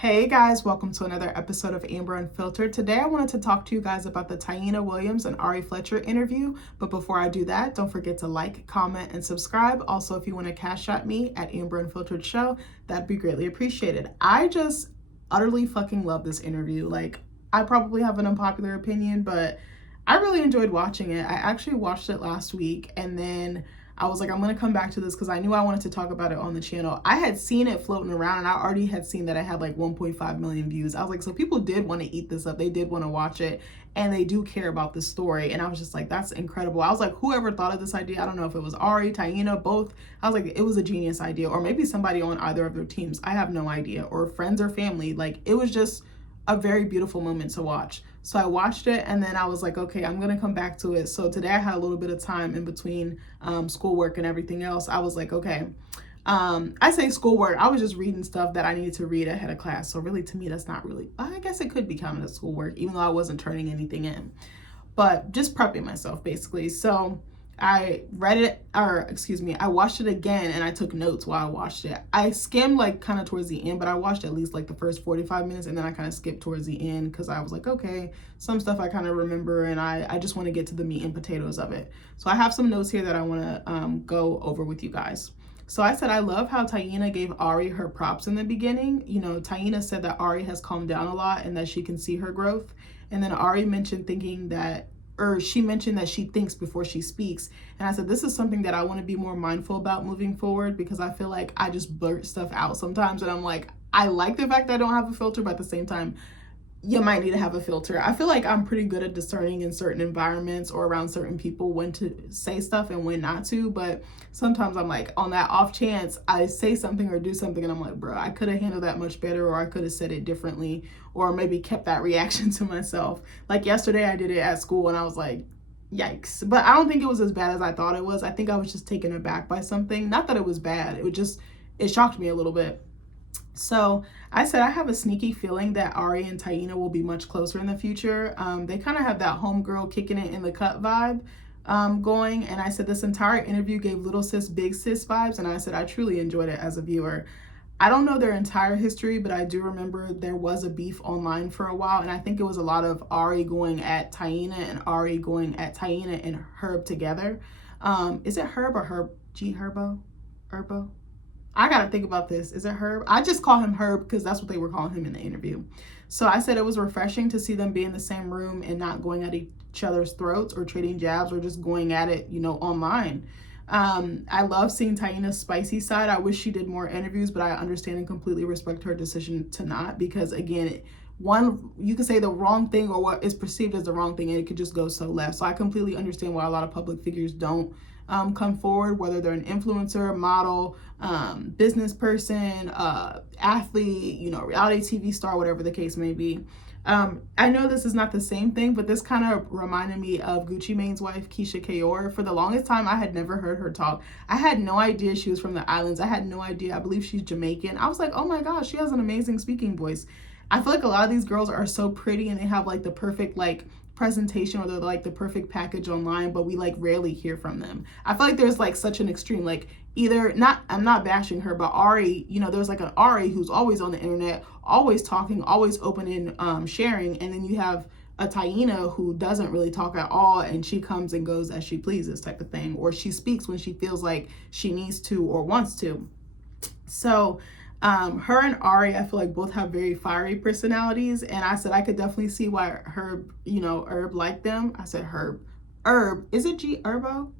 Hey guys, welcome to another episode of Amber Unfiltered. Today I wanted to talk to you guys about the Taina Williams and Ari Fletcher interview. But before I do that, don't forget to like, comment, and subscribe. Also, if you want to cash at me at AmberUnfilteredShow, that'd be greatly appreciated. I just utterly fucking love this interview. Like, I probably have an unpopular opinion, but I really enjoyed watching it. I actually watched it last week, and then I was like, I'm going to come back to this because I knew I wanted to talk about it on the channel. I had seen it floating around, and I already had seen that it had like 1.5 million views. I was like, so people did want to eat this up. They did want to watch it, and they do care about the story. And I was just like, that's incredible. I was like, whoever thought of this idea, I don't know if it was Ari, Taina, both. I was like, it was a genius idea, or maybe somebody on either of their teams. I have no idea, or friends or family. Like, it was just a very beautiful moment to watch. So I watched it, and then I was like, okay, I'm gonna come back to it. So today I had a little bit of time in between schoolwork and everything else. I was like, okay, I say schoolwork, I was just reading stuff that I needed to read ahead of class. So really, to me, that's not really, I guess it could be counted as schoolwork, even though I wasn't turning anything in, but just prepping myself basically. So I read it, or excuse me, I watched it again, and I took notes while I watched it. I skimmed like kind of towards the end, but I watched at least like the first 45 minutes, and then I kind of skipped towards the end because I was like, okay, some stuff I kind of remember, and I just want to get to the meat and potatoes of it. So I have some notes here that I want to go over with you guys. So I said, I love how Taina gave Ari her props in the beginning. You know, Taina said that Ari has calmed down a lot and that she can see her growth. And then Ari mentioned she mentioned that she thinks before she speaks. And I said, this is something that I want to be more mindful about moving forward, because I feel like I just blurt stuff out sometimes. And I'm like, I like the fact that I don't have a filter, but at the same time, you might need to have a filter. I feel like I'm pretty good at discerning in certain environments or around certain people when to say stuff and when not to. But sometimes I'm like, on that off chance, I say something or do something and I'm like, bro, I could have handled that much better, or I could have said it differently, or maybe kept that reaction to myself. Like yesterday I did it at school and I was like, yikes. But I don't think it was as bad as I thought it was. I think I was just taken aback by something. Not that it was bad. It shocked me a little bit. So I said, I have a sneaky feeling that Ari and Taina will be much closer in the future. They kind of have that homegirl kicking it in the cut vibe going. And I said, this entire interview gave little sis, big sis vibes. And I said, I truly enjoyed it as a viewer. I don't know their entire history, but I do remember there was a beef online for a while. And I think it was a lot of Ari going at Taina and Ari going at Taina and Herb together. Is it Herb or Herb? Herbo? I gotta think about this. Is it Herb? I just call him Herb because that's what they were calling him in the interview. So I said it was refreshing to see them be in the same room and not going at each other's throats or trading jabs or just going at it, online. I love seeing Taina's spicy side. I wish she did more interviews, but I understand and completely respect her decision to not, because again, you could say the wrong thing or what is perceived as the wrong thing, and it could just go so left. So I completely understand why a lot of public figures don't come forward, whether they're an influencer, model, business person, athlete, reality TV star, whatever the case may be. I know this is not the same thing, but this kind of reminded me of Gucci Mane's wife, Keisha Kayor. For the longest time, I had never heard her talk. I had no idea she was from the islands. I had no idea. I believe she's Jamaican. I was like, oh my gosh, she has an amazing speaking voice. I feel like a lot of these girls are so pretty and they have like the perfect presentation, or they're like the perfect package online, but we rarely hear from them. I feel like there's such an extreme, I'm not bashing her, but Ari, there's an Ari who's always on the internet, always talking, always open and sharing, and then you have a Taina who doesn't really talk at all, and she comes and goes as she pleases type of thing, or she speaks when she feels like she needs to or wants to. So her and Ari, I feel like both have very fiery personalities, and I said I could definitely see why Herb, Herb liked them. I said Herb, is it Herbo?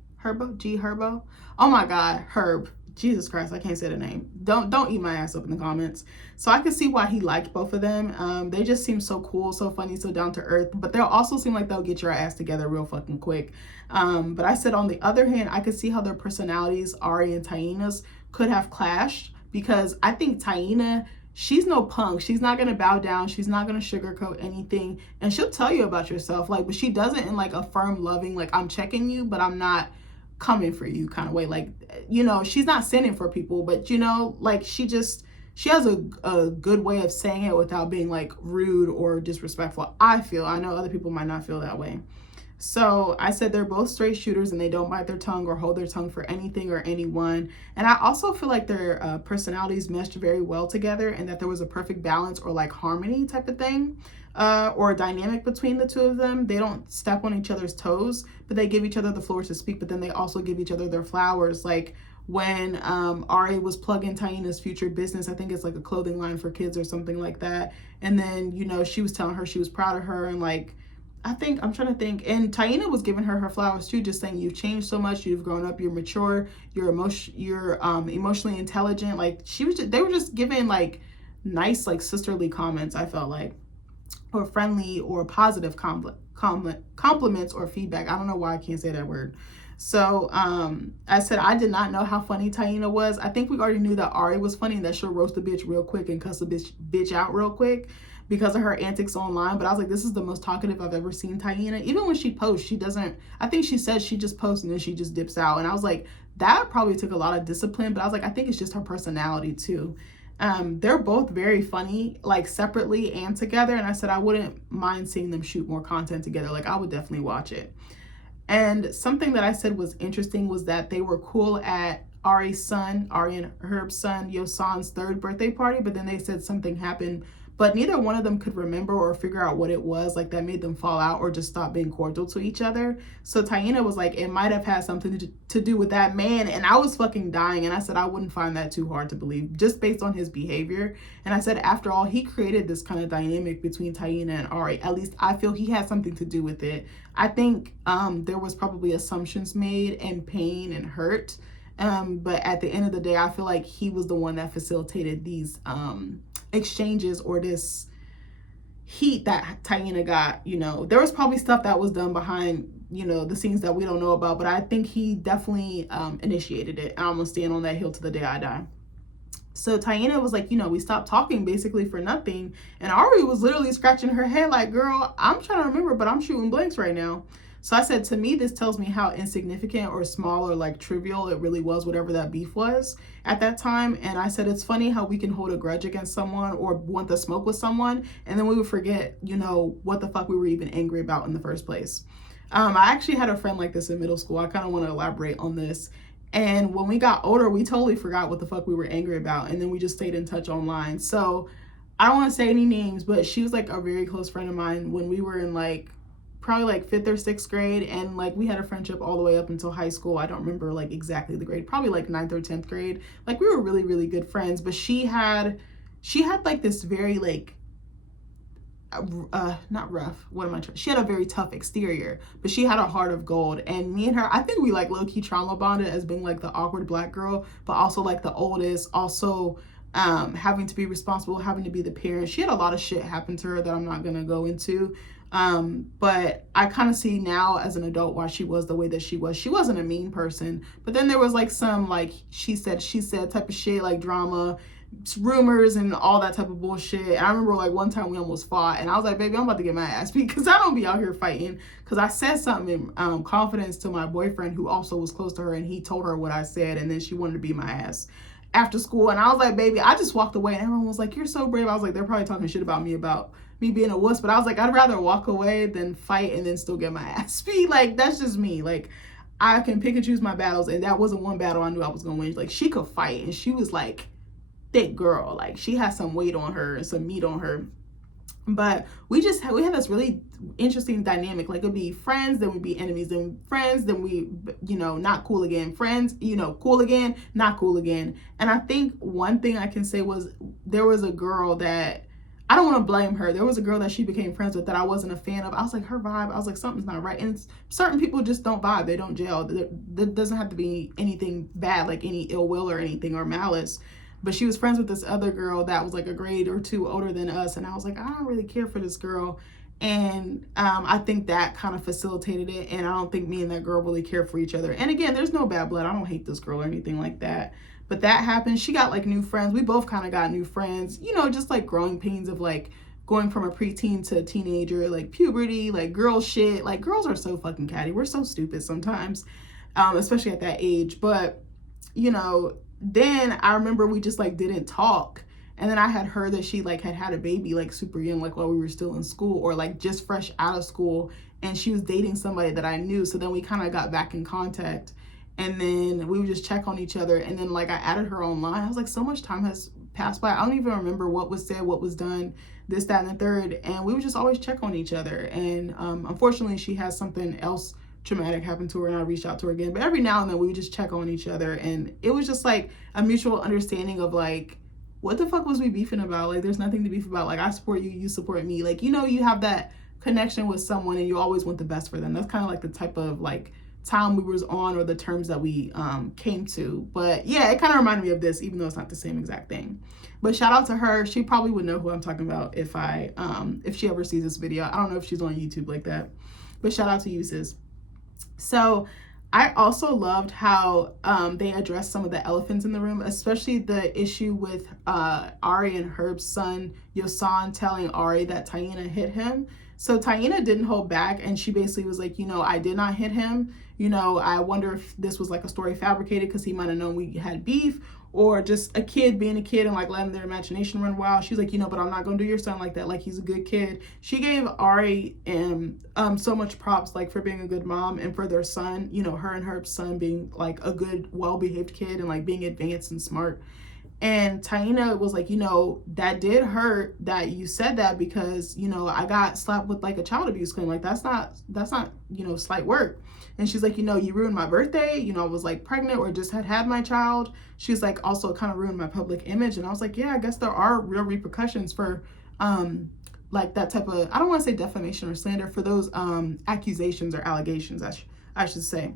Oh my God, Herb. Jesus Christ, I can't say the name. Don't eat my ass up in the comments. So I could see why he liked both of them. They just seem so cool, so funny, so down to earth, but they'll also seem like they'll get your ass together real fucking quick. But I said on the other hand, I could see how their personalities, Ari and Taina's, could have clashed. Because I think Taina, she's no punk. She's not going to bow down. She's not going to sugarcoat anything. And she'll tell you about yourself. But she does it in a firm, loving, I'm checking you, but I'm not coming for you kind of way. She's not sending for people, but she has a good way of saying it without being rude or disrespectful. I know other people might not feel that way. So I said they're both straight shooters and they don't bite their tongue or hold their tongue for anything or anyone. And I also feel like their personalities meshed very well together and that there was a perfect balance or like harmony type of thing or dynamic between the two of them. They don't step on each other's toes, but they give each other the floor to speak, but then they also give each other their flowers. Like when Ari was plugging Taina's future business, I think it's like a clothing line for kids or something like that. And then, you know, she was telling her she was proud of her and like, I'm trying to think, and Taina was giving her flowers too, just saying you've changed so much, you've grown up, you're mature, you're emotionally intelligent. Like they were just giving like nice like sisterly comments, I felt like, or friendly or positive compliments or feedback. I don't know why I can't say that word. So I said I did not know how funny Taina was. I think we already knew that Ari was funny and that she'll roast the bitch real quick and cuss the bitch out real quick because of her antics online. But I was like, this is the most talkative I've ever seen Taina. Even when she posts, she doesn't, I think she says she just posts and then she just dips out. And I was like, that probably took a lot of discipline, but I was like, I think it's just her personality too. They're both very funny, like separately and together. And I said, I wouldn't mind seeing them shoot more content together. Like I would definitely watch it. And something that I said was interesting was that they were cool at Ari and Herb's son, Yosan's 3rd birthday party, but then they said something happened, but neither one of them could remember or figure out what it was, like that made them fall out or just stop being cordial to each other. So Taina was like, it might have had something to do with that man. And I was fucking dying. And I said, I wouldn't find that too hard to believe just based on his behavior. And I said, after all, he created this kind of dynamic between Taina and Ari. At least I feel he had something to do with it. I think there was probably assumptions made and pain and hurt. But at the end of the day, I feel like he was the one that facilitated these exchanges or this heat that Taina got. You know, there was probably stuff that was done behind, you know, the scenes that we don't know about, but I think he definitely initiated it. I'm gonna stand on that hill to the day I die. So Taina was like, you know, we stopped talking basically for nothing. And Ari was literally scratching her head like, girl, I'm trying to remember, but I'm shooting blanks right now. So I said, to me, this tells me how insignificant or small or like trivial it really was, whatever that beef was at that time. And I said, it's funny how we can hold a grudge against someone or want to smoke with someone, and then we would forget, you know, what the fuck we were even angry about in the first place. I actually had a friend like this in middle school. I kind of want to elaborate on this. And when we got older, we totally forgot what the fuck we were angry about. And then we just stayed in touch online. So I don't want to say any names, but she was like a very close friend of mine when we were in like probably like 5th or 6th grade. And like we had a friendship all the way up until high school. I don't remember like exactly the grade, probably like 9th or 10th grade. Like we were really, really good friends. But she had like this very like, not rough, what am I trying? She had a very tough exterior, but she had a heart of gold. And me and her, I think we like low-key trauma bonded as being like the awkward black girl, but also like the oldest, also having to be responsible, having to be the parent. She had a lot of shit happen to her that I'm not gonna go into. But I kind of see now as an adult why she was the way that she was. She wasn't a mean person, but then there was like some like she said type of shit, like drama, rumors and all that type of bullshit. And I remember like one time we almost fought and I was like, baby, I'm about to get my ass beat because I don't be out here fighting. Because I said something in confidence to my boyfriend who also was close to her, and he told her what I said, and then she wanted to beat my ass after school. And I was like, baby, I just walked away, and everyone was like, you're so brave. I was like, they're probably talking shit about me being a wuss, but I was like, I'd rather walk away than fight and then still get my ass beat. Like, that's just me. Like, I can pick and choose my battles, and that wasn't one battle I knew I was gonna win. Like, she could fight, and she was like thick girl, like she had some weight on her and some meat on her. But we had this really interesting dynamic. Like it'd be friends, then we'd be enemies, then friends, then we, you know, not cool again, friends, you know, cool again, not cool again. And I think one thing I can say was there was a girl that, I don't want to blame her, there was a girl that she became friends with that I wasn't a fan of. I was like, her vibe, I was like, something's not right. And certain people just don't vibe, they don't gel. There doesn't have to be anything bad, like any ill will or anything or malice. But she was friends with this other girl that was like a grade or two older than us. And I was like, I don't really care for this girl. And I think that kind of facilitated it. And I don't think me and that girl really care for each other. And again, there's no bad blood. I don't hate this girl or anything like that. But that happened. She got like new friends. We both kind of got new friends, you know, just like growing pains of like going from a preteen to a teenager, like puberty, like girl shit. Like girls are so fucking catty. We're so stupid sometimes, especially at that age. But, you know, then I remember we just like didn't talk. And then I had heard that she like had a baby like super young, like while we were still in school, or like just fresh out of school, and she was dating somebody that I knew. So then we kind of got back in contact, and then we would just check on each other. And then like I added her online. I was like, so much time has passed by. I don't even remember what was said, what was done, this, that, and the third. And we would just always check on each other. And unfortunately, she has something else traumatic happened to her, and I reached out to her again. But every now and then we would just check on each other, and it was just like a mutual understanding of like, what the fuck was we beefing about? Like, there's nothing to beef about. Like, I support you, you support me. Like, you know, you have that connection with someone and you always want the best for them. That's kind of like the type of like time we was on, or the terms that we came to. But yeah, it kind of reminded me of this, even though it's not the same exact thing. But shout out to her. She probably would know who I'm talking about if she ever sees this video. I don't know if she's on YouTube like that, but shout out to you, sis. So I also loved how they addressed some of the elephants in the room, especially the issue with Ari and Herb's son, Yosan, telling Ari that Taina hit him. So Taina didn't hold back, and she basically was like, you know, I did not hit him. You know, I wonder if this was like a story fabricated because he might have known we had beef, or just a kid being a kid and like letting their imagination run wild. She's like, you know, but I'm not gonna do your son like that. Like, he's a good kid. She gave Ari so much props, like, for being a good mom, and for their son, you know, her and Herb's son being like a good, well-behaved kid and like being advanced and smart. And Taina was like, you know, that did hurt that you said that, because, you know, I got slapped with like a child abuse claim. Like, that's not, you know, slight work. And she's like, you know, you ruined my birthday. You know, I was like pregnant or just had my child. She's like, also kind of ruined my public image. And I was like, yeah, I guess there are real repercussions for like that type of, I don't want to say defamation or slander, for those accusations or allegations, I should say.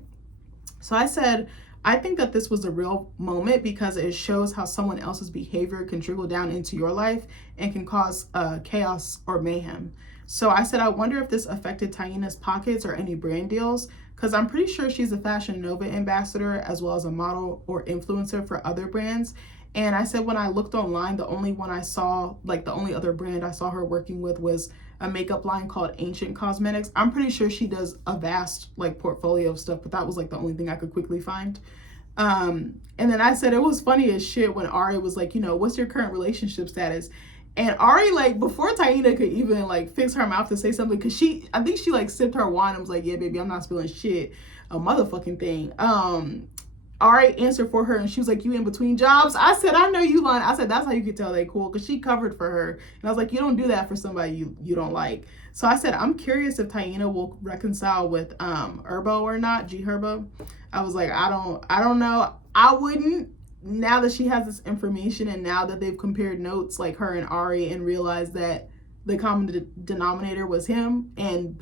So I said, I think that this was a real moment because it shows how someone else's behavior can trickle down into your life and can cause chaos or mayhem. So I said, I wonder if this affected Taina's pockets or any brand deals, because I'm pretty sure she's a Fashion Nova ambassador as well as a model or influencer for other brands. And I said, when I looked online, the only one I saw, like the only other brand I saw her working with was a makeup line called Ancient Cosmetics. I'm pretty sure she does a vast like portfolio of stuff, but that was like the only thing I could quickly find. And then I said, it was funny as shit when Ari was like, you know, what's your current relationship status? And Ari, like, before Taina could even like fix her mouth to say something, because I think she like sipped her wine and was like, yeah, baby, I'm not spilling shit, a motherfucking thing. Ari answered for her, and she was like, you in between jobs? I said, I know you lying. I said, that's how you could tell they cool, because she covered for her. And I was like, you don't do that for somebody you don't like. So I said, I'm curious if Taina will reconcile with Herbo or not, G Herbo. I was like, I don't know. I wouldn't, now that she has this information, and now that they've compared notes, like her and Ari, and realized that the common denominator was him, and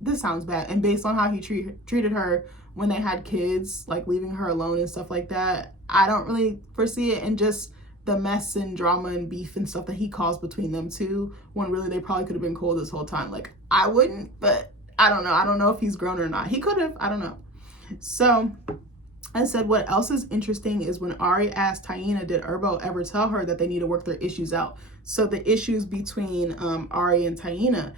this sounds bad, and based on how he treated her when they had kids, like leaving her alone and stuff like that, I don't really foresee it. And just the mess and drama and beef and stuff that he caused between them two, when really they probably could have been cool this whole time. Like, I wouldn't, but I don't know. I don't know if he's grown or not. He could have, I don't know. So I said, what else is interesting is when Ari asked Taina, did Herbo ever tell her that they need to work their issues out? So the issues between Ari and Taina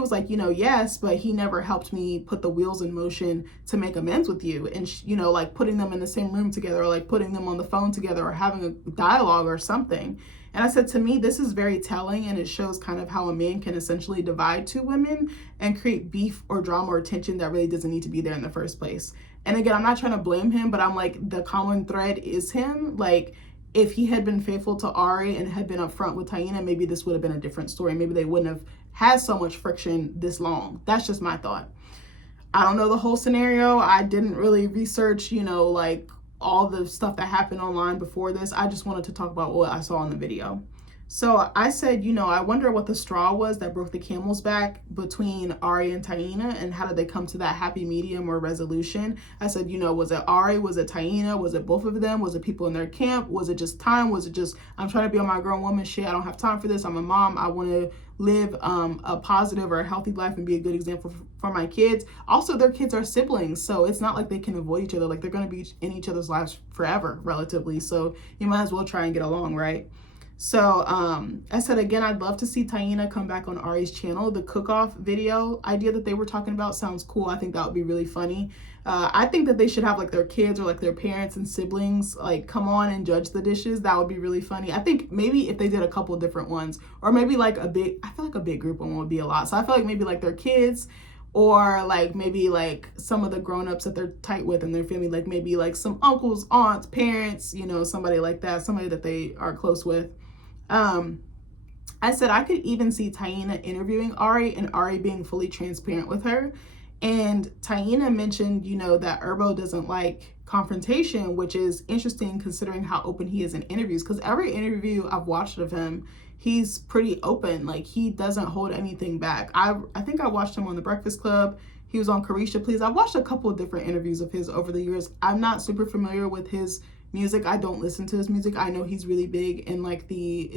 was like, you know, yes, but he never helped me put the wheels in motion to make amends with you. And, you know, like putting them in the same room together, or like putting them on the phone together, or having a dialogue or something. And I said, to me, this is very telling, and it shows kind of how a man can essentially divide two women and create beef or drama or tension that really doesn't need to be there in the first place. And again, I'm not trying to blame him, but I'm like, the common thread is him. Like, if he had been faithful to Ari and had been upfront with Taina, maybe this would have been a different story. Maybe they wouldn't have had so much friction this long. That's just my thought. I don't know the whole scenario. I didn't really research, you know, like all the stuff that happened online before this. I just wanted to talk about what I saw in the video. So I said, you know, I wonder what the straw was that broke the camel's back between Ari and Taina, and how did they come to that happy medium or resolution? I said, you know, was it Ari? Was it Taina? Was it both of them? Was it people in their camp? Was it just time? Was it just, I'm trying to be on my grown woman shit. I don't have time for this. I'm a mom. I want to live a positive or a healthy life and be a good example for my kids. Also, their kids are siblings, so it's not like they can avoid each other. Like, they're going to be in each other's lives forever, relatively. So you might as well try and get along, right? So I said, again, I'd love to see Taina come back on Ari's channel. The cook-off video idea that they were talking about sounds cool. I think that would be really funny. I think that they should have like their kids or like their parents and siblings like come on and judge the dishes. That would be really funny. I think maybe if they did a couple different ones, or maybe like I feel like a big group one would be a lot. So I feel like maybe like their kids, or like maybe like some of the grown-ups that they're tight with in their family, like maybe like some uncles, aunts, parents, you know, somebody like that, somebody that they are close with. I said I could even see Taina interviewing Ari and Ari being fully transparent with her. And Taina mentioned, you know, that Herbo doesn't like confrontation, which is interesting considering how open he is in interviews. Because every interview I've watched of him, he's pretty open. Like, he doesn't hold anything back. I think I watched him on The Breakfast Club. He was on Carisha Please. I've watched a couple of different interviews of his over the years. I'm not super familiar with his music. I don't listen to his music. I know he's really big in like the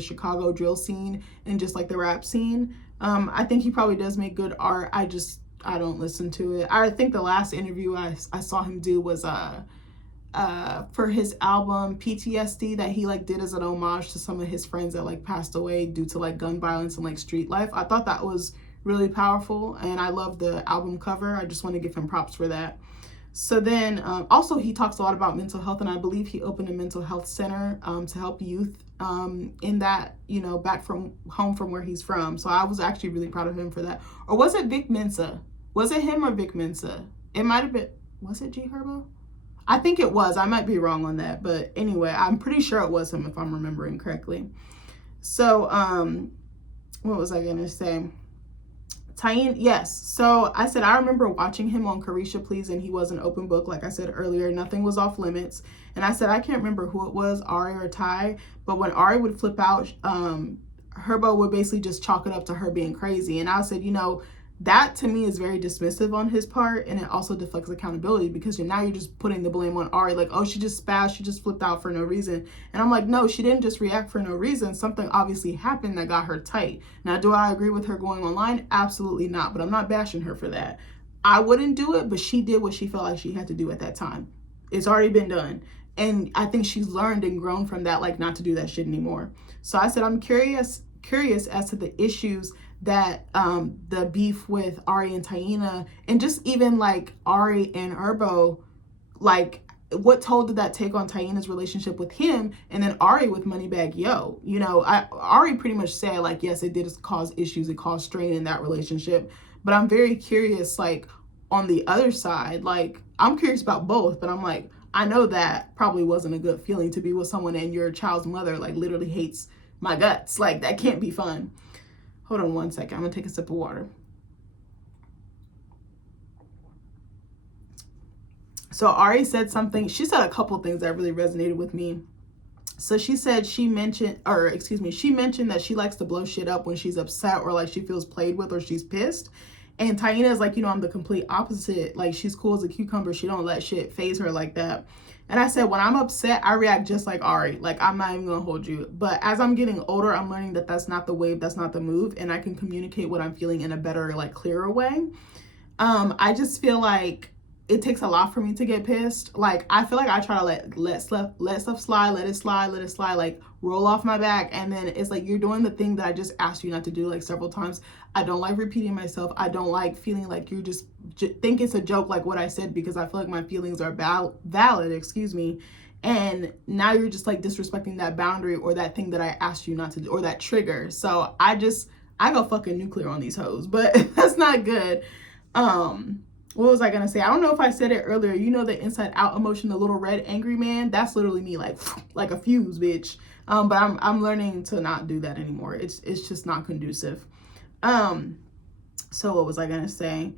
Chicago drill scene and just like the rap scene. I think he probably does make good art. I don't listen to it. I think the last interview I saw him do was for his album PTSD that he like did as an homage to some of his friends that like passed away due to like gun violence and like street life. I thought that was really powerful, and I love the album cover. I just want to give him props for that. So then also he talks a lot about mental health, and I believe he opened a mental health center to help youth in that, you know, back from home from where he's from. So I was actually really proud of him for that. Or was it Vic Mensa? Was it him or Vic Mensa? It might have been, was it G Herbo? I think it was. I might be wrong on that. But anyway, I'm pretty sure it was him if I'm remembering correctly. So what was I going to say? Taina, yes. So I said, I remember watching him on Carisha Please, and he was an open book. Like I said earlier, nothing was off limits. And I said, I can't remember who it was, Ari or Ty, but when Ari would flip out, Herbo would basically just chalk it up to her being crazy. And I said, you know, that to me is very dismissive on his part, and it also deflects accountability because now you're just putting the blame on Ari, like, oh, she just spazzed, she just flipped out for no reason. And I'm like, no, she didn't just react for no reason. Something obviously happened that got her tight. Now, do I agree with her going online? Absolutely not, but I'm not bashing her for that. I wouldn't do it, but she did what she felt like she had to do at that time. It's already been done. And I think she's learned and grown from that, like, not to do that shit anymore. So I said, I'm curious as to the issues that the beef with Ari and Taina, and just even like Ari and Herbo, like what toll did that take on Taina's relationship with him, and then Ari with Moneybagg Yo? You know, Ari pretty much said like, yes, it did cause issues, it caused strain in that relationship, but I'm very curious, like on the other side, like I'm curious about both, but I'm like, I know that probably wasn't a good feeling to be with someone and your child's mother like literally hates my guts. Like that can't be fun. Hold on one second. I'm going to take a sip of water. So Ari said something. She said a couple things that really resonated with me. So she said she mentioned that she likes to blow shit up when she's upset or like she feels played with or she's pissed. And Taina is like, you know, I'm the complete opposite. Like, she's cool as a cucumber. She don't let shit phase her like that. And I said, when I'm upset, I react just like Ari. Like, I'm not even going to hold you. But as I'm getting older, I'm learning that that's not the wave, that's not the move. And I can communicate what I'm feeling in a better, like, clearer way. I just feel like it takes a lot for me to get pissed. Like, I feel like I try to let stuff slide, let it slide, like roll off my back. And then it's like, you're doing the thing that I just asked you not to do like several times. I don't like repeating myself. I don't like feeling like you just think it's a joke, like what I said, because I feel like my feelings are valid, and now you're just like disrespecting that boundary or that thing that I asked you not to do, or that trigger. So I go fucking nuclear on these hoes, but that's not good. What was I gonna say? I don't know if I said it earlier. You know, the inside out emotion, the little red angry man, that's literally me, like a fuse, bitch. But I'm learning to not do that anymore. It's just not conducive. So what was I gonna say?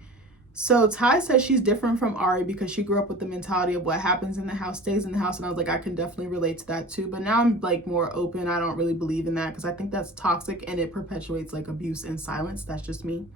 So Ty says she's different from Ari because she grew up with the mentality of what happens in the house stays in the house. And I was like, I can definitely relate to that too. But now I'm like more open. I don't really believe in that because I think that's toxic and it perpetuates like abuse and silence. That's just me.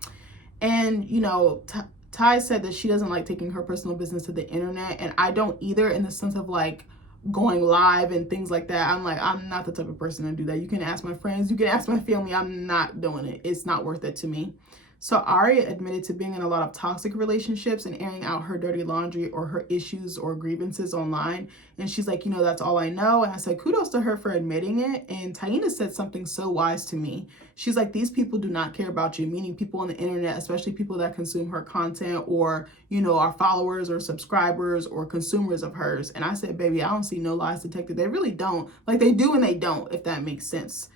And, you know, Ty said that she doesn't like taking her personal business to the internet. And I don't either, in the sense of like going live and things like that. I'm like, I'm not the type of person to do that. You can ask my friends, you can ask my family. I'm not doing it. It's not worth it to me. So Ari admitted to being in a lot of toxic relationships and airing out her dirty laundry or her issues or grievances online. And she's like, that's all I know. And I said, kudos to her for admitting it. And Taina said something so wise to me. She's like, these people do not care about you, meaning people on the internet, especially people that consume her content or, are followers or subscribers or consumers of hers. And I said, baby, I don't see no lies detected. They really don't. Like, they do and they don't, if that makes sense.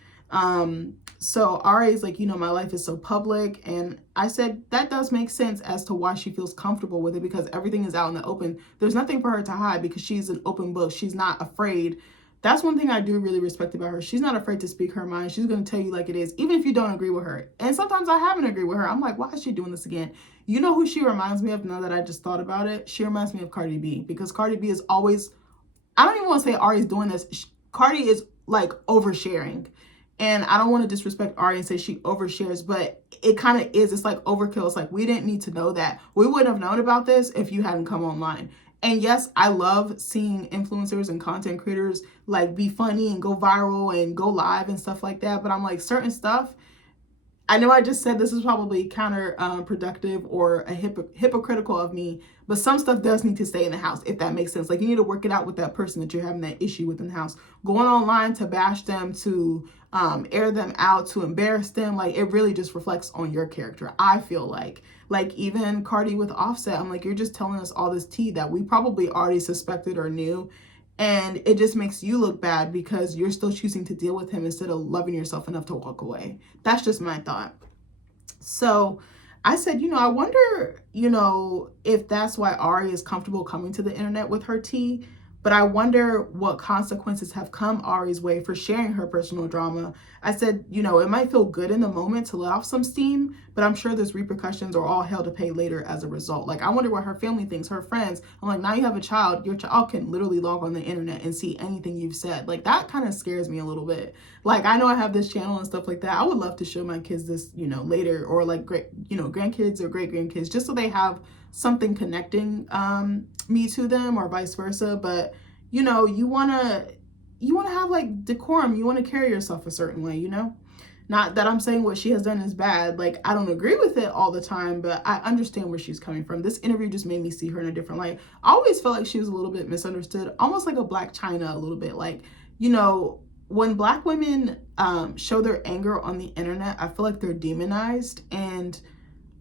So Ari's like, my life is so public. And I said, that does make sense as to why she feels comfortable with it, because everything is out in the open. There's nothing for her to hide because she's an open book. She's not afraid. That's one thing I do really respect about her. She's not afraid to speak her mind. She's going to tell you like it is, even if you don't agree with her. And sometimes I haven't agreed with her. I'm like, why is she doing this again? You know who she reminds me of now that I just thought about it? She reminds me of Cardi B, because Cardi B is always, I don't even want to say Ari's doing this. Cardi is like oversharing. And I don't want to disrespect Ari and say she overshares, but it kind of is. It's like overkill. It's like, we didn't need to know that. We wouldn't have known about this if you hadn't come online. And yes, I love seeing influencers and content creators like be funny and go viral and go live and stuff like that. But I'm like, certain stuff, I know I just said this is probably counterproductive or a hypocritical of me, but some stuff does need to stay in the house, if that makes sense. Like, you need to work it out with that person that you're having that issue with in the house. Going online to bash them, to air them out, to embarrass them, like, it really just reflects on your character, I feel like. Like, even Cardi with Offset, I'm like, you're just telling us all this tea that we probably already suspected or knew. And it just makes you look bad because you're still choosing to deal with him instead of loving yourself enough to walk away. That's just my thought. So I said, I wonder, if that's why Ari is comfortable coming to the internet with her tea. But I wonder what consequences have come Ari's way for sharing her personal drama. I said, it might feel good in the moment to let off some steam, but I'm sure there's repercussions or all hell to pay later as a result. Like, I wonder what her family thinks, her friends. I'm like, now you have a child. Your child can literally log on the internet and see anything you've said. Like, that kind of scares me a little bit. Like, I know I have this channel and stuff like that. I would love to show my kids this, later, or like grandkids or great grandkids, just so they have something connecting me to them, or vice versa. But you want to have like decorum. You want to carry yourself a certain way, not that I'm saying what she has done is bad. Like, I don't agree with it all the time, but I understand where she's coming from. This interview just made me see her in a different light. I always felt like she was a little bit misunderstood, almost like a Black China a little bit. Like, when Black women show their anger on the internet, I feel like they're demonized, and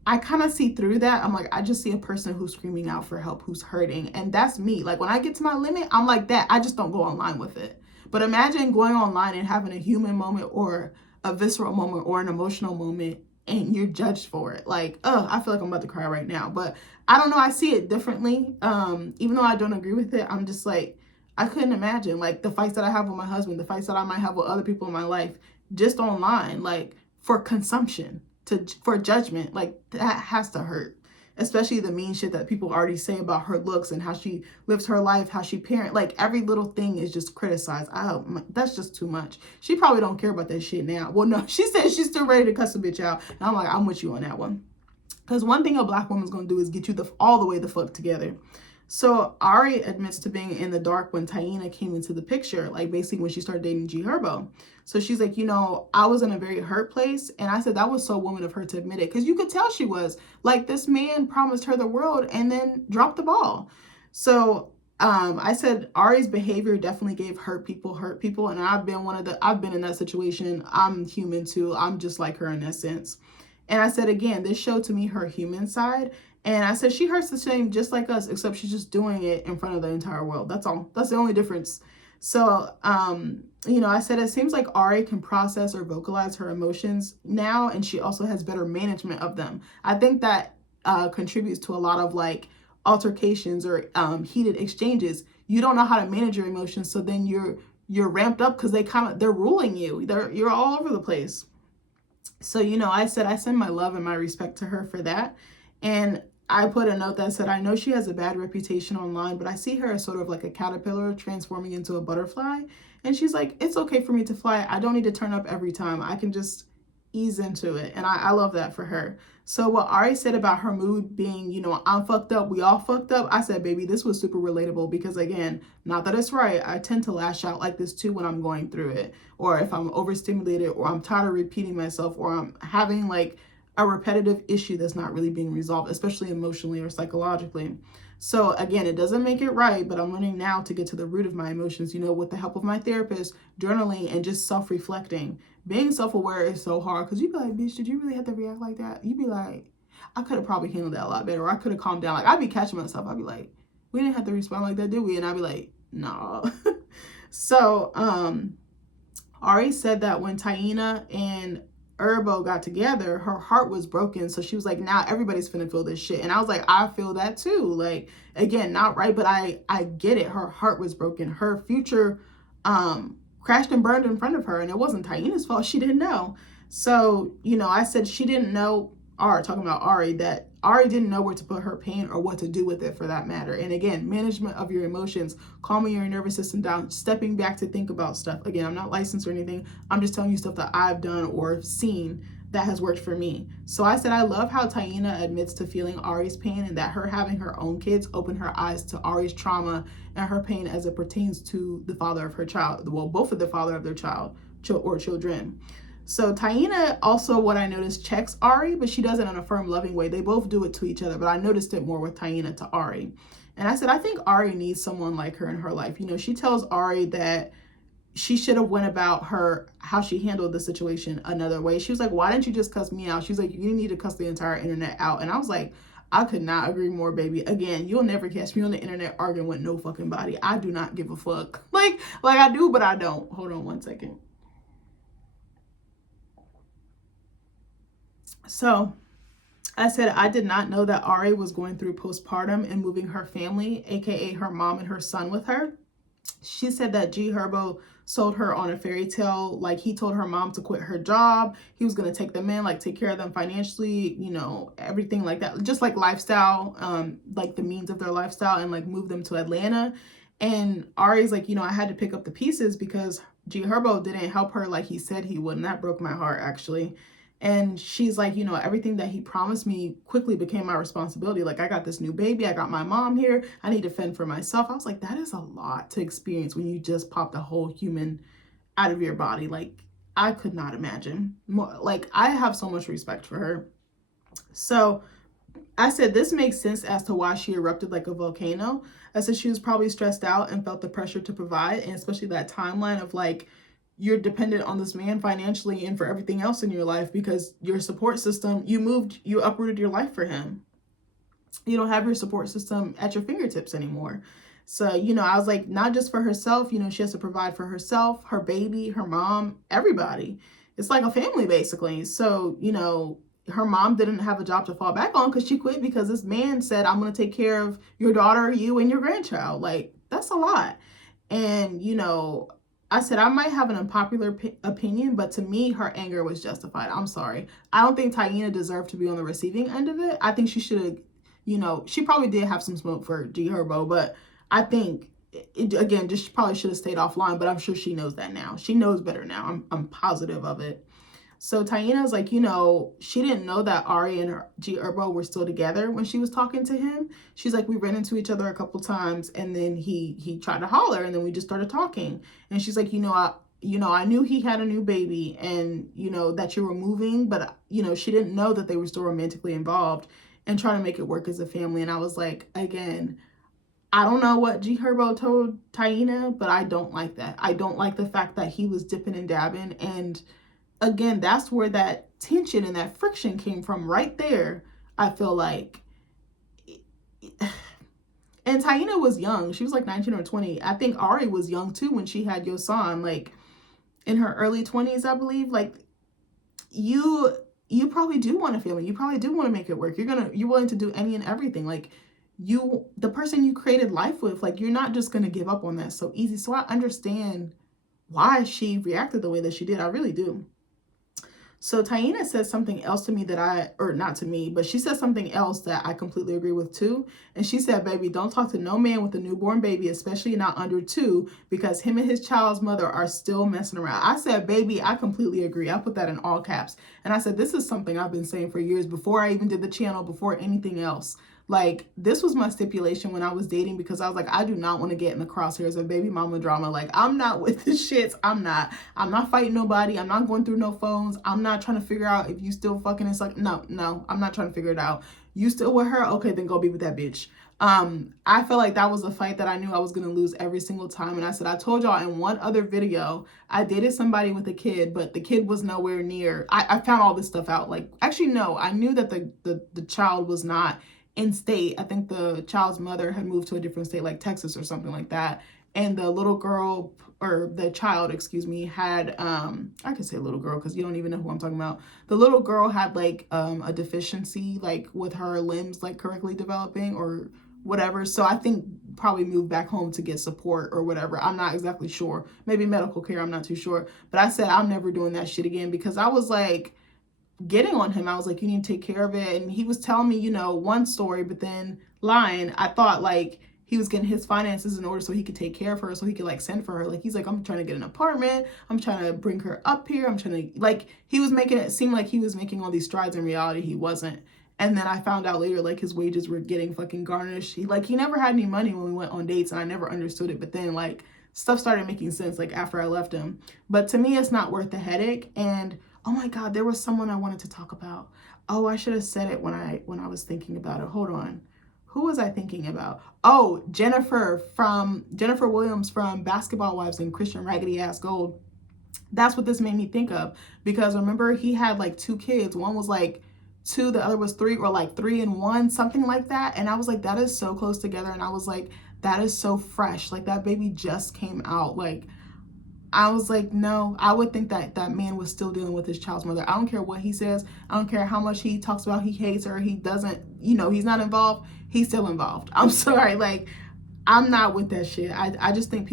I kind of see through that. I'm like, I just see a person who's screaming out for help, who's hurting. And that's me. Like, when I get to my limit, I'm like that. I just don't go online with it. But imagine going online and having a human moment or a visceral moment or an emotional moment, and you're judged for it. Like, I feel like I'm about to cry right now. But I don't know. I see it differently. Even though I don't agree with it, I'm just like, I couldn't imagine like the fights that I have with my husband, the fights that I might have with other people in my life, just online, like for consumption. For judgment, like that has to hurt, especially the mean shit that people already say about her looks and how she lives her life, how she parent, like every little thing is just criticized. That's just too much. She probably don't care about that shit now. Well, no, she said she's still ready to cuss a bitch out, and I'm like, I'm with you on that one, because one thing a Black woman's gonna do is get you all the way the fuck together. So Ari admits to being in the dark when Taina came into the picture, like basically when she started dating G Herbo. So she's like, I was in a very hurt place. And I said, that was so woman of her to admit it, because you could tell she was. Like, this man promised her the world and then dropped the ball. So I said Ari's behavior definitely gave hurt people. And I've been in that situation. I'm human too. I'm just like her in that sense. And I said, again, this showed to me her human side. And I said, she hurts the same just like us, except she's just doing it in front of the entire world. That's all. That's the only difference. So, I said, it seems like Ari can process or vocalize her emotions now, and she also has better management of them. I think that contributes to a lot of like altercations or heated exchanges. You don't know how to manage your emotions, so then you're ramped up because they're ruling you. You're all over the place. So, I said I send my love and my respect to her for that. And I put a note that said, I know she has a bad reputation online, but I see her as sort of like a caterpillar transforming into a butterfly. And she's like, it's okay for me to fly. I don't need to turn up every time. I can just ease into it. And I love that for her. So what Ari said about her mood being, I'm fucked up, we all fucked up. I said, baby, this was super relatable, because again, not that it's right, I tend to lash out like this too when I'm going through it, or if I'm overstimulated, or I'm tired of repeating myself, or I'm having like a repetitive issue that's not really being resolved, especially emotionally or psychologically. So again, it doesn't make it right, but I'm learning now to get to the root of my emotions, with the help of my therapist, journaling, and just self-reflecting. Being self-aware is so hard because you'd be like, bitch, did you really have to react like that? You'd be like, I could have probably handled that a lot better, or I could have calmed down. Like, I'd be catching myself. I'd be like, we didn't have to respond like that, did we? And I'd be like, nah. So, Ari said that when Taina and Herbo got together, her heart was broken. So she was like, now everybody's finna feel this shit. And I was like, I feel that too. Like, again, not right, but I get it. Her heart was broken. Her future crashed and burned in front of her. And it wasn't Taina's fault. She didn't know. So, I said she didn't know, talking about Ari, that Ari didn't know where to put her pain or what to do with it for that matter. And again, management of your emotions, calming your nervous system down, stepping back to think about stuff. Again, I'm not licensed or anything. I'm just telling you stuff that I've done or seen that has worked for me. So I said, I love how Taina admits to feeling Ari's pain and that her having her own kids opened her eyes to Ari's trauma and her pain as it pertains to the father of her child. Well, both of the father of their child or children. So Taina also, what I noticed, checks Ari, but she does it in a firm, loving way. They both do it to each other, but I noticed it more with Taina to Ari. And I said, I think Ari needs someone like her in her life. She tells Ari that she should have went about how she handled the situation another way. She was like, why didn't you just cuss me out? She was like, you need to cuss the entire internet out. And I was like, I could not agree more, baby. Again, you'll never catch me on the internet arguing with no fucking body. I do not give a fuck. Like I do, but I don't. Hold on one second. So I said, I did not know that Ari was going through postpartum and moving her family, aka her mom and her son, with her. She said that G Herbo sold her on a fairy tale. Like, he told her mom to quit her job. He was going to take them in, like take care of them financially, everything like that. Just like lifestyle, like the means of their lifestyle, and like move them to Atlanta. And Ari's like, I had to pick up the pieces because G Herbo didn't help her like he said he would. And that broke my heart, actually. And she's like, everything that he promised me quickly became my responsibility. Like, I got this new baby. I got my mom here. I need to fend for myself. I was like, that is a lot to experience when you just pop the whole human out of your body. Like, I could not imagine. Like, I have so much respect for her. So I said, this makes sense as to why she erupted like a volcano. I said she was probably stressed out and felt the pressure to provide. And especially that timeline of like, you're dependent on this man financially and for everything else in your life because your support system, you uprooted your life for him. You don't have your support system at your fingertips anymore. So, I was like, not just for herself, she has to provide for herself, her baby, her mom, everybody. It's like a family basically. So, her mom didn't have a job to fall back on because she quit because this man said, I'm going to take care of your daughter, you, and your grandchild. Like, that's a lot. And, I said, I might have an unpopular opinion, but to me, her anger was justified. I'm sorry. I don't think Taina deserved to be on the receiving end of it. I think she should have, she probably did have some smoke for G Herbo, but I think, again, just probably should have stayed offline, but I'm sure she knows that now. She knows better now. I'm positive of it. So Taina's like, she didn't know that Ari and G Herbo were still together when she was talking to him. She's like, we ran into each other a couple times and then he tried to holler and then we just started talking. And she's like, I knew he had a new baby and, that you were moving, but, she didn't know that they were still romantically involved and trying to make it work as a family. And I was like, again, I don't know what G Herbo told Taina, but I don't like that. I don't like the fact that he was dipping and dabbing. And again, that's where that tension and that friction came from right there, I feel like. And Taina was young. She was like 19 or 20. I think Ari was young too when she had Yosan, like in her early 20s, I believe. Like, you probably do want a family. You probably do want to make it work. You're willing to do any and everything. Like, the person you created life with, like, you're not just going to give up on that so easy. So I understand why she reacted the way that she did. I really do. So Taina said something else to me not to me, but she said something else that I completely agree with too. And she said, baby, don't talk to no man with a newborn baby, especially not under 2, because him and his child's mother are still messing around. I said, baby, I completely agree. I put that in all caps. And I said, this is something I've been saying for years before I even did the channel, before anything else. Like, this was my stipulation when I was dating, because I was like, I do not want to get in the crosshairs of baby mama drama. Like, I'm not with the shits. I'm not fighting nobody. I'm not going through no phones. I'm not trying to figure out if you still fucking. It's like, no, I'm not trying to figure it out. You still with her? Okay, then go be with that bitch. I felt like that was a fight that I knew I was going to lose every single time. And I said, I told y'all in one other video, I dated somebody with a kid, but the kid was nowhere near. I found all this stuff out. Like, actually, no, I knew that the child was not in state. I think the child's mother had moved to a different state, like Texas or something like that. And the little girl, or the child, excuse me, had, I could say little girl because you don't even know who I'm talking about. The little girl had like a deficiency, like with her limbs like correctly developing or whatever. So I think probably moved back home to get support or whatever. I'm not exactly sure. Maybe medical care. I'm not too sure. But I said, I'm never doing that shit again, because I was like getting on him. I was like, you need to take care of it. And he was telling me, you know, one story, but then lying. I thought like he was getting his finances in order so he could take care of her, so he could like send for her. Like, he's like, I'm trying to get an apartment. I'm trying to bring her up here. I'm trying to, like, he was making it seem like he was making all these strides. In reality, he wasn't. And then I found out later, like, his wages were getting fucking garnished. He never had any money when we went on dates, and I never understood it. But then, like, stuff started making sense, like, after I left him. But to me, it's not worth the headache. And, oh my God, there was someone I wanted to talk about. Oh, I should have said it when I was thinking about it. Hold on. Who was I thinking about? Oh, Jennifer Williams from Basketball Wives and Christian Raggedy Ass Gold. That's what this made me think of. Because remember, he had, like, 2 kids. One was, like, 2, the other was 3, or like 3 and 1, something like that. And I was like, that is so close together. And I was like, that is so fresh. Like, that baby just came out. Like, I was like, no, I would think that that man was still dealing with his child's mother. I don't care what he says. I don't care how much he talks about he hates her. He doesn't, you know, he's not involved. He's still involved. I'm sorry. Like, I'm not with that shit. I just think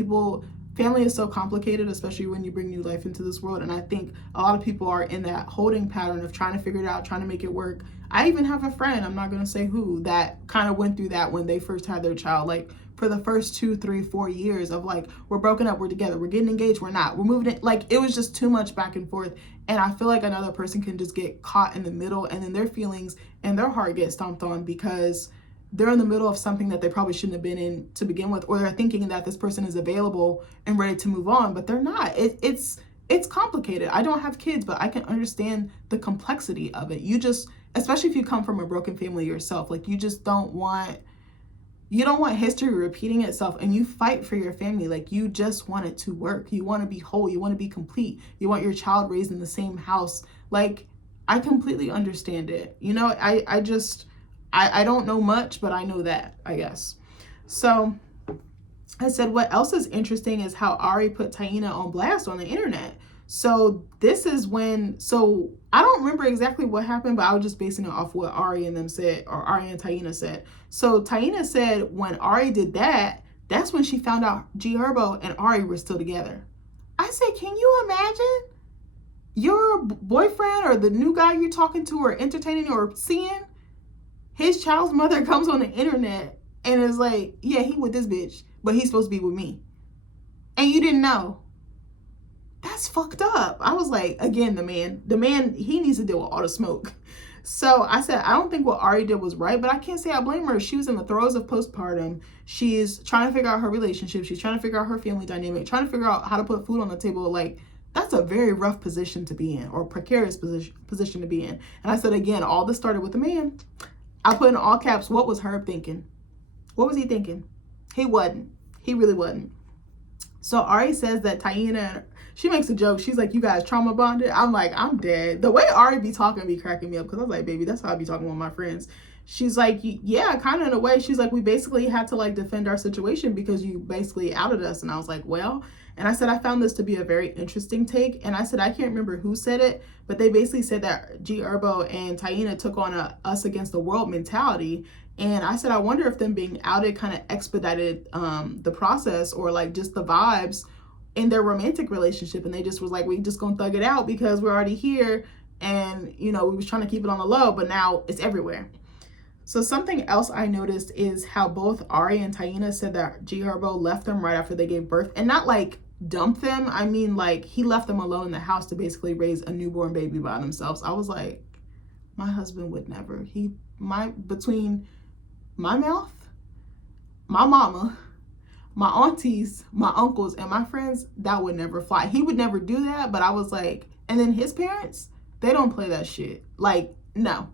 family is so complicated, especially when you bring new life into this world. And I think a lot of people are in that holding pattern of trying to figure it out, trying to make it work. I even have a friend, I'm not going to say who, that kind of went through that when they first had their child. Like, for the first 2, 3, 4 years of like, we're broken up, we're together, we're getting engaged, we're not, we're moving it. Like, it was just too much back and forth. And I feel like another person can just get caught in the middle, and then their feelings and their heart get stomped on because they're in the middle of something that they probably shouldn't have been in to begin with, or they're thinking that this person is available and ready to move on, but they're not. It's complicated. I don't have kids, but I can understand the complexity of it. You just, especially if you come from a broken family yourself, like, you just don't want history repeating itself, and you fight for your family. Like, you just want it to work. You want to be whole. You want to be complete. You want your child raised in the same house. Like, I completely understand it. You know, I don't know much, but I know that, I guess. So I said, what else is interesting is how Ari put Taina on blast on the internet. So this is when, so I don't remember exactly what happened, but I was just basing it off what Ari and them said, or Ari and Taina said. So Taina said when Ari did that, that's when she found out G Herbo and Ari were still together. I said, can you imagine your boyfriend or the new guy you're talking to or entertaining or seeing, his child's mother comes on the internet and is like, yeah, he with this bitch, but he's supposed to be with me, and you didn't know? That's fucked up. I was like, again, the man, he needs to deal with all the smoke. So I said, I don't think what Ari did was right, but I can't say I blame her. She was in the throes of postpartum. She's trying to figure out her relationship. She's trying to figure out her family dynamic, trying to figure out how to put food on the table. Like, that's a very rough position to be in, or precarious position to be in. And I said, again, all this started with the man. I put in all caps, what was Herb thinking? What was he thinking? He wasn't. He really wasn't. So Ari says that Taina, she makes a joke. She's like, you guys trauma bonded? I'm like, I'm dead. The way Ari be talking be cracking me up, because I was like, baby, that's how I be talking with my friends. She's like, yeah, kind of in a way. She's like, we basically had to like defend our situation because you basically outed us. And I was like, well, and I said, I found this to be a very interesting take. And I said, I can't remember who said it, but they basically said that G Herbo and Taina took on a us against the world mentality. And I said, I wonder if them being outed kind of expedited the process, or like just the vibes in their romantic relationship. And they just was like, we just gonna thug it out because we're already here. And, you know, we was trying to keep it on the low, but now it's everywhere. So something else I noticed is how both Ari and Taina said that G Herbo left them right after they gave birth, and not like dumped them. I mean, like, he left them alone in the house to basically raise a newborn baby by themselves. I was like, my husband would never. Between my mouth, my mama, my aunties, my uncles, and my friends, that would never fly. He would never do that, but I was like, and then his parents, they don't play that shit. Like, no.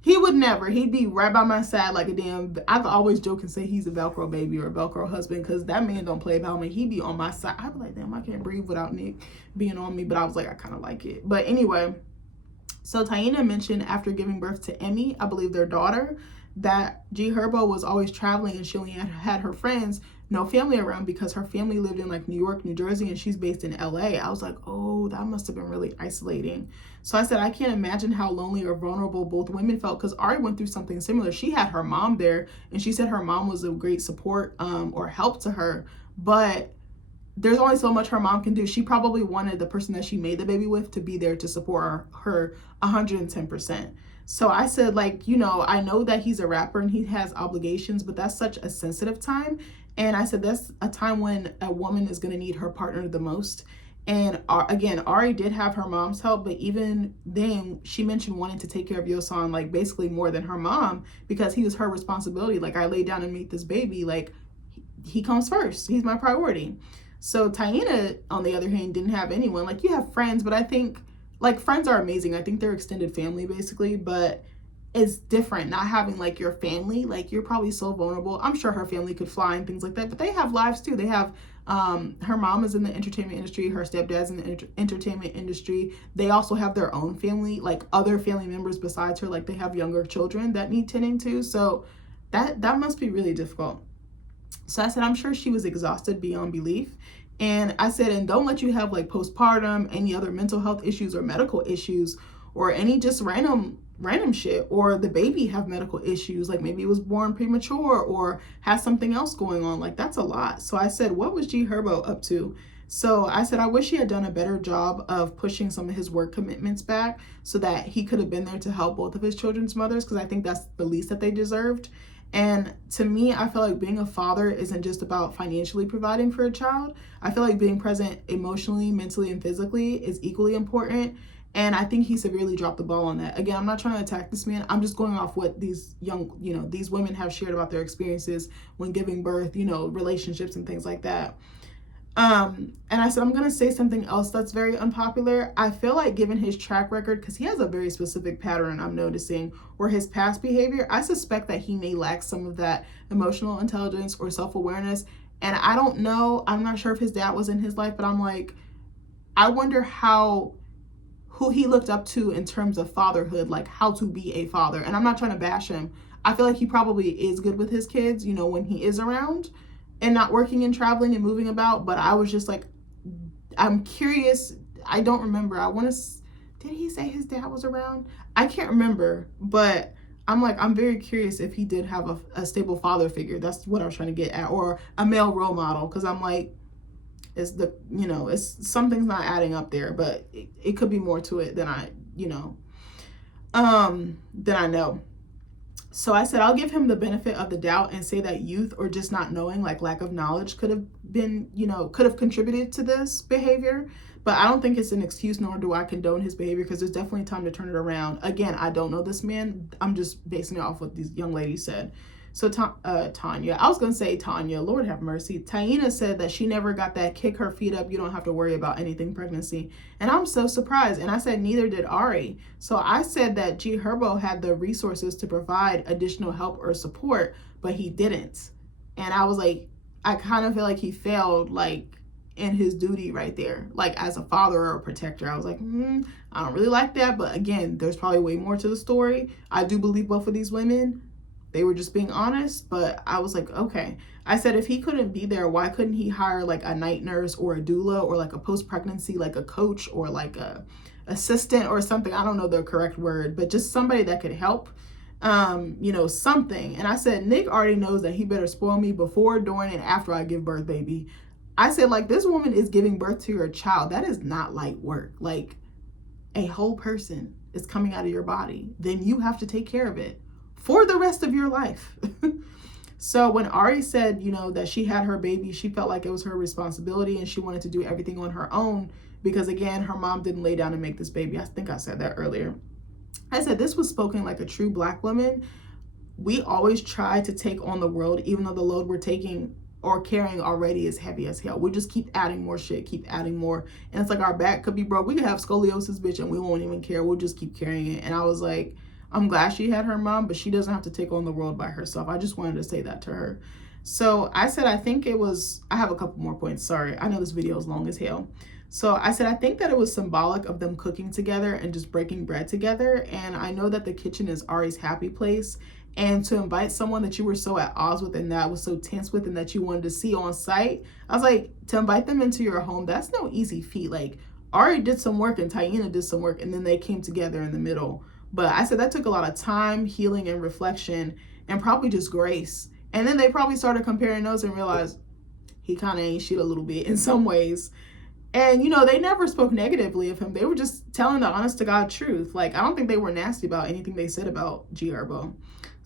He would never. He'd be right by my side like a damn, I could always joke and say he's a Velcro baby or a Velcro husband, because that man don't play about me. He'd be on my side. I'd be like, damn, I can't breathe without Nick being on me. But I was like, I kind of like it. But anyway, so Taina mentioned after giving birth to Emmy, I believe their daughter, that G Herbo was always traveling and she only had her friends, no family around, because her family lived in like New York, New Jersey, and she's based in LA. I was like, oh, that must have been really isolating. So I said, I can't imagine how lonely or vulnerable both women felt, because Ari went through something similar. She had her mom there, and she said her mom was a great support or help to her, but there's only so much her mom can do. She probably wanted the person that she made the baby with to be there to support her 110%. So I said, like, you know, I know that he's a rapper and he has obligations, but that's such a sensitive time. And I said, that's a time when a woman is going to need her partner the most. And again, Ari did have her mom's help, but even then she mentioned wanting to take care of Yosan, like basically more than her mom, because he was her responsibility. Like, I lay down and meet this baby, like he comes first. He's my priority. So Taina, on the other hand, didn't have anyone. Like, you have friends, but I think like friends are amazing. I think they're extended family basically, but it's different not having like your family. Like, you're probably so vulnerable. I'm sure her family could fly and things like that, but they have lives too. They have her mom is in the entertainment industry, her stepdad's in the entertainment industry. They also have their own family, like other family members besides her. Like, they have younger children that need tending to. So that must be really difficult. So I said, I'm sure she was exhausted beyond belief. And I said, and don't let you have like postpartum, any other mental health issues or medical issues, or any just random shit, or the baby have medical issues, like maybe it was born premature or has something else going on. Like, that's a lot. So I said, what was G Herbo up to? So I said, I wish he had done a better job of pushing some of his work commitments back so that he could have been there to help both of his children's mothers, because I think that's the least that they deserved. And to me, I feel like being a father isn't just about financially providing for a child. I feel like being present emotionally, mentally, and physically is equally important. And I think he severely dropped the ball on that. Again, I'm not trying to attack this man. I'm just going off what these young, these women have shared about their experiences when giving birth, relationships and things like that. And I said, I'm going to say something else that's very unpopular. I feel like, given his track record, because he has a very specific pattern I'm noticing, or his past behavior, I suspect that he may lack some of that emotional intelligence or self-awareness. And I don't know, I'm not sure if his dad was in his life, but I'm like, I wonder who he looked up to in terms of fatherhood, like how to be a father. And I'm not trying to bash him. I feel like he probably is good with his kids, when he is around and not working and traveling and moving about. But I was just like, I'm curious. I don't remember. Did he say his dad was around? I can't remember, but I'm like, I'm very curious if he did have a stable father figure. That's what I was trying to get at, or a male role model. Cause I'm like, it's something's not adding up there, but it could be more to it than I know. So I said, I'll give him the benefit of the doubt and say that youth, or just not knowing, like lack of knowledge, could have contributed to this behavior. But I don't think it's an excuse, nor do I condone his behavior, because there's definitely time to turn it around. Again, I don't know this man. I'm just basing it off what these young ladies said. So Tanya, I was going to say Tanya, Lord have mercy. Taina said that she never got that kick her feet up, you don't have to worry about anything pregnancy. And I'm so surprised. And I said, neither did Ari. So I said that G Herbo had the resources to provide additional help or support, but he didn't. And I was like, I kind of feel like he failed, like, in his duty right there, like as a father or a protector. I was like, I don't really like that. But again, there's probably way more to the story. I do believe both of these women, they were just being honest, but I was like, okay. I said, if he couldn't be there, why couldn't he hire like a night nurse or a doula, or like a post-pregnancy, like a coach, or like a assistant or something? I don't know the correct word, but just somebody that could help, something. And I said, Nick already knows that he better spoil me before, during, and after I give birth, baby. I said, like, this woman is giving birth to your child. That is not light work. Like, a whole person is coming out of your body. Then you have to take care of it for the rest of your life. So when Ari said, that she had her baby, she felt like it was her responsibility and she wanted to do everything on her own, because again, her mom didn't lay down and make this baby. I think I said that earlier. I said, this was spoken like a true Black woman. we always try to take on the world, even though the load we're taking or carrying already is heavy as hell. We just keep adding more shit, keep adding more. And it's like our back could be broke. We could have scoliosis, bitch, and we won't even care. We'll just keep carrying it. And I was like, I'm glad she had her mom, but she doesn't have to take on the world by herself. I just wanted to say that to her. So I said, I think it was, I have a couple more points. Sorry, I know this video is long as hell. So I said, I think that it was symbolic of them cooking together and just breaking bread together. And I know that the kitchen is Ari's happy place. And to invite someone that you were so at odds with and that was so tense with and that you wanted to see on site, I was like, to invite them into your home, that's no easy feat. Like, Ari did some work and Taina did some work, and then they came together in the middle. But I said that took a lot of time, healing, and reflection, and probably just grace. And then they probably started comparing notes and realized he kind of ain't shit a little bit in some ways. And, you know, they never spoke negatively of him. They were just telling the honest to God truth. Like, I don't think they were nasty about anything they said about G Herbo.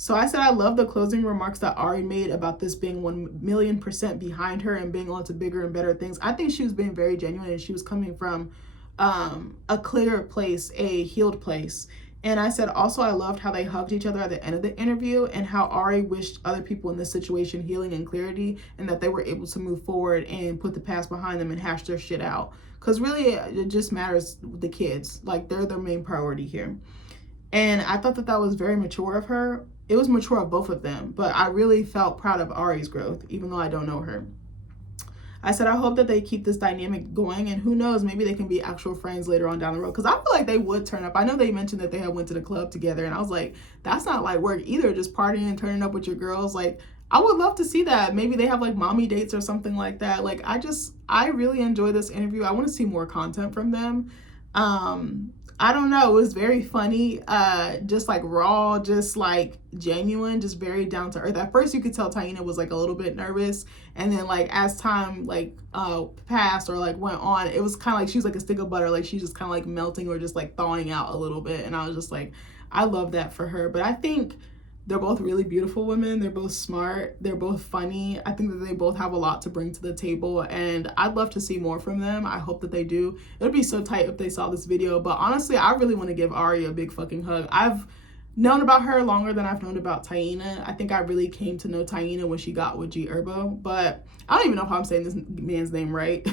So I said I love the closing remarks that Ari made about this being 1,000,000% behind her and being on to bigger and better things. I think she was being very genuine, and she was coming from a clear place, a healed place. And I said also I loved how they hugged each other at the end of the interview, and how Ari wished other people in this situation healing and clarity, and that they were able to move forward and put the past behind them and hash their shit out. Because really, it just matters with the kids. Like, they're their main priority here. And I thought that that was very mature of her. It was mature of both of them, but I really felt proud of Ari's growth, even though I don't know her. I said, I hope that they keep this dynamic going, and who knows, maybe they can be actual friends later on down the road, because I feel like they would turn up. I know they mentioned that they had went to the club together, and I was like, that's not like work either, just partying and turning up with your girls. Like, I would love to see that. Maybe they have like mommy dates or something like that. Like, I really enjoy this interview. I want to see more content from them. I don't know, it was very funny, just like raw, just like genuine, just very down to earth. At first you could tell Taina was like a little bit nervous, and then like as time like passed or like went on, it was kind of like she was like a stick of butter, like she's just kind of like melting or just like thawing out a little bit. And I was just like, I love that for her. But I think they're both really beautiful women. They're both smart. They're both funny. I think that they both have a lot to bring to the table, and I'd love to see more from them. I hope that they do. It would be so tight if they saw this video. But honestly, I really want to give Ari a big fucking hug. I've known about her longer than I've known about Taina. I think I really came to know Taina when she got with G Herbo, but I don't even know if I'm saying this man's name right.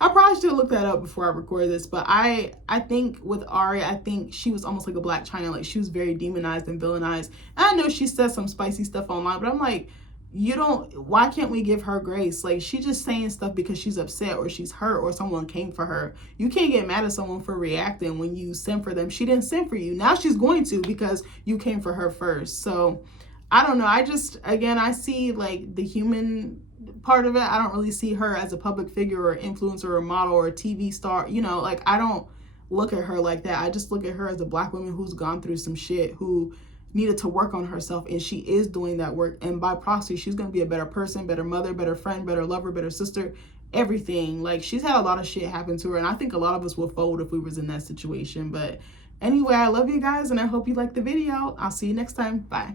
I probably should have looked that up before I recorded this, but I think with Ari, I think she was almost like a Black China. Like, she was very demonized and villainized. And I know she said some spicy stuff online, but I'm like, why can't we give her grace? Like, she's just saying stuff because she's upset or she's hurt or someone came for her. You can't get mad at someone for reacting when you sent for them. She didn't send for you. Now she's going to, because you came for her first. So I don't know. I see like the human part of it. I don't really see her as a public figure or influencer or model or a TV star. You know, like, I don't look at her like that. I just look at her as a Black woman who's gone through some shit, who needed to work on herself, and she is doing that work. And by proxy, she's going to be a better person, better mother, better friend, better lover, better sister, everything. Like, she's had a lot of shit happen to her, and I think a lot of us would fold if we was in that situation. But anyway, I love you guys, and I hope you liked the video. I'll see you next time. Bye.